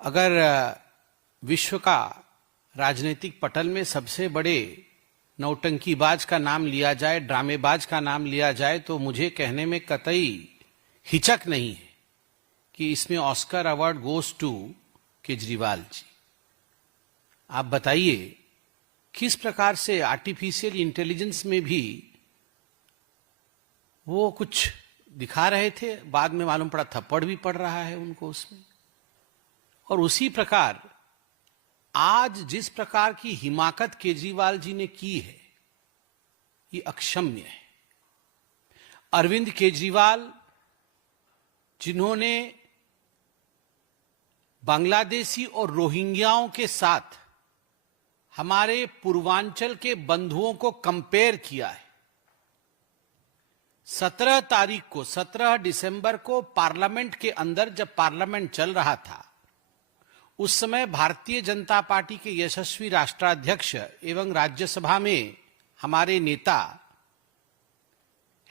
अगर विश्व का राजनीतिक पटल में सबसे बड़े नौटंकीबाज का नाम लिया जाए, ड्रामेबाज का नाम लिया जाए, तो मुझे कहने में कतई हिचक नहीं है कि इसमें Oscar award goes to Kejriwal ji. आप बताइए किस प्रकार से आर्टिफिशियल इंटेलिजेंस में भी वो कुछ दिखा रहे थे, बाद में मालूम पड़ा थप्पड़ भी पड़ रहा है उनको उसमें। और उसी प्रकार आज जिस प्रकार की हिमाकत केजरीवाल जी ने की है, ये अक्षम्य है। अरविंद केजरीवाल जिन्होंने बांग्लादेशी और रोहिंग्याओं के साथ हमारे पूर्वांचल के बंधुओं को कंपेयर किया है। 17 दिसंबर को पार्लियामेंट के अंदर, जब पार्लियामेंट चल रहा था, उस समय भारतीय जनता पार्टी के यशस्वी राष्ट्राध्यक्ष एवं राज्यसभा में हमारे नेता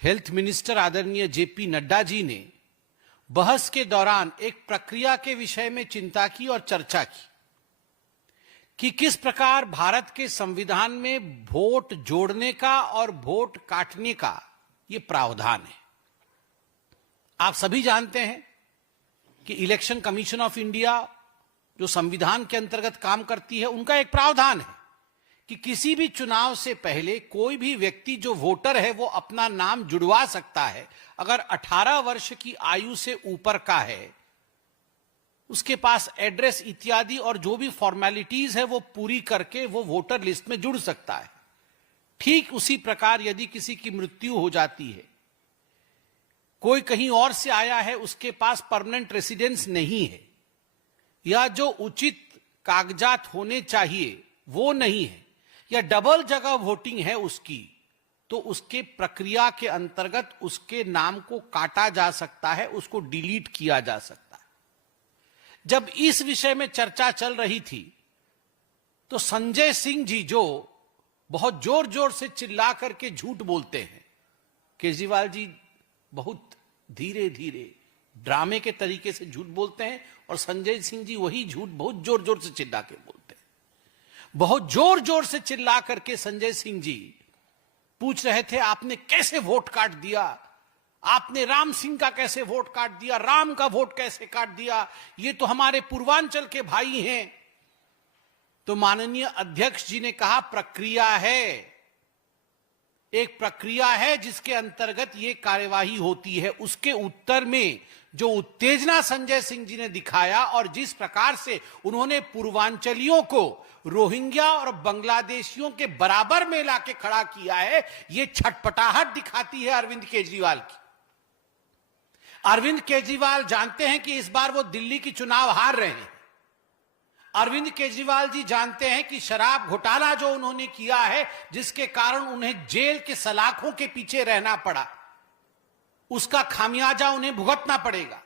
हेल्थ मिनिस्टर आदरणीय जेपी नड्डा जी ने बहस के दौरान एक प्रक्रिया के विषय में चिंता की और चर्चा की कि किस प्रकार भारत के संविधान में वोट जोड़ने का और वोट काटने का ये प्रावधान है। आप सभी जानते हैं कि इलेक्शन कमीशन ऑफ इंडिया जो संविधान के अंतर्गत काम करती है, उनका एक प्रावधान है कि किसी भी चुनाव से पहले कोई भी व्यक्ति जो वोटर है वो अपना नाम जुड़वा सकता है। अगर 18 वर्ष की आयु से ऊपर का है, उसके पास एड्रेस इत्यादि और जो भी फॉर्मेलिटीज है वो पूरी करके वो वोटर लिस्ट में जुड़ सकता है। ठीक उसी प्रकार यदि किसी की मृत्यु हो जाती है, कोई कहीं और से आया है, उसके पास परमानेंट रेसिडेंस नहीं है, या जो उचित कागजात होने चाहिए वो नहीं है, या डबल जगह वोटिंग है उसकी, तो उसके प्रक्रिया के अंतर्गत उसके नाम को काटा जा सकता है, उसको डिलीट किया जा सकता है। जब इस विषय में चर्चा चल रही थी तो संजय सिंह जी, जो बहुत जोर जोर से चिल्ला करके झूठ बोलते हैं, केजरीवाल जी बहुत धीरे धीरे ड्रामे के तरीके से झूठ बोलते हैं, और संजय सिंह जी वही झूठ बहुत जोर जोर से चिल्ला के बोलते हैं। बहुत जोर जोर से चिल्ला करके संजय सिंह जी पूछ रहे थे, आपने कैसे वोट काट दिया, आपने राम सिंह का कैसे वोट काट दिया, राम का वोट कैसे काट दिया, ये तो हमारे पूर्वांचल के भाई हैं। तो माननीय अध्यक्ष जी ने कहा, प्रक्रिया है, एक प्रक्रिया है जिसके अंतर्गत ये कार्यवाही होती है। उसके उत्तर में जो उत्तेजना संजय सिंह जी ने दिखाया और जिस प्रकार से उन्होंने पूर्वांचलियों को रोहिंग्या और बांग्लादेशियों के बराबर में लाके खड़ा किया है, ये छटपटाहट दिखाती है अरविंद केजरीवाल की। अरविंद केजरीवाल जानते हैं कि इस बार वो दिल्ली की चुनाव हार रहे हैं। अरविंद केजरीवाल जी जानते हैं कि शराब घोटाला जो उन्होंने किया है, जिसके कारण उन्हें जेल के सलाखों के पीछे रहना पड़ा, उसका खामियाजा उन्हें भुगतना पड़ेगा।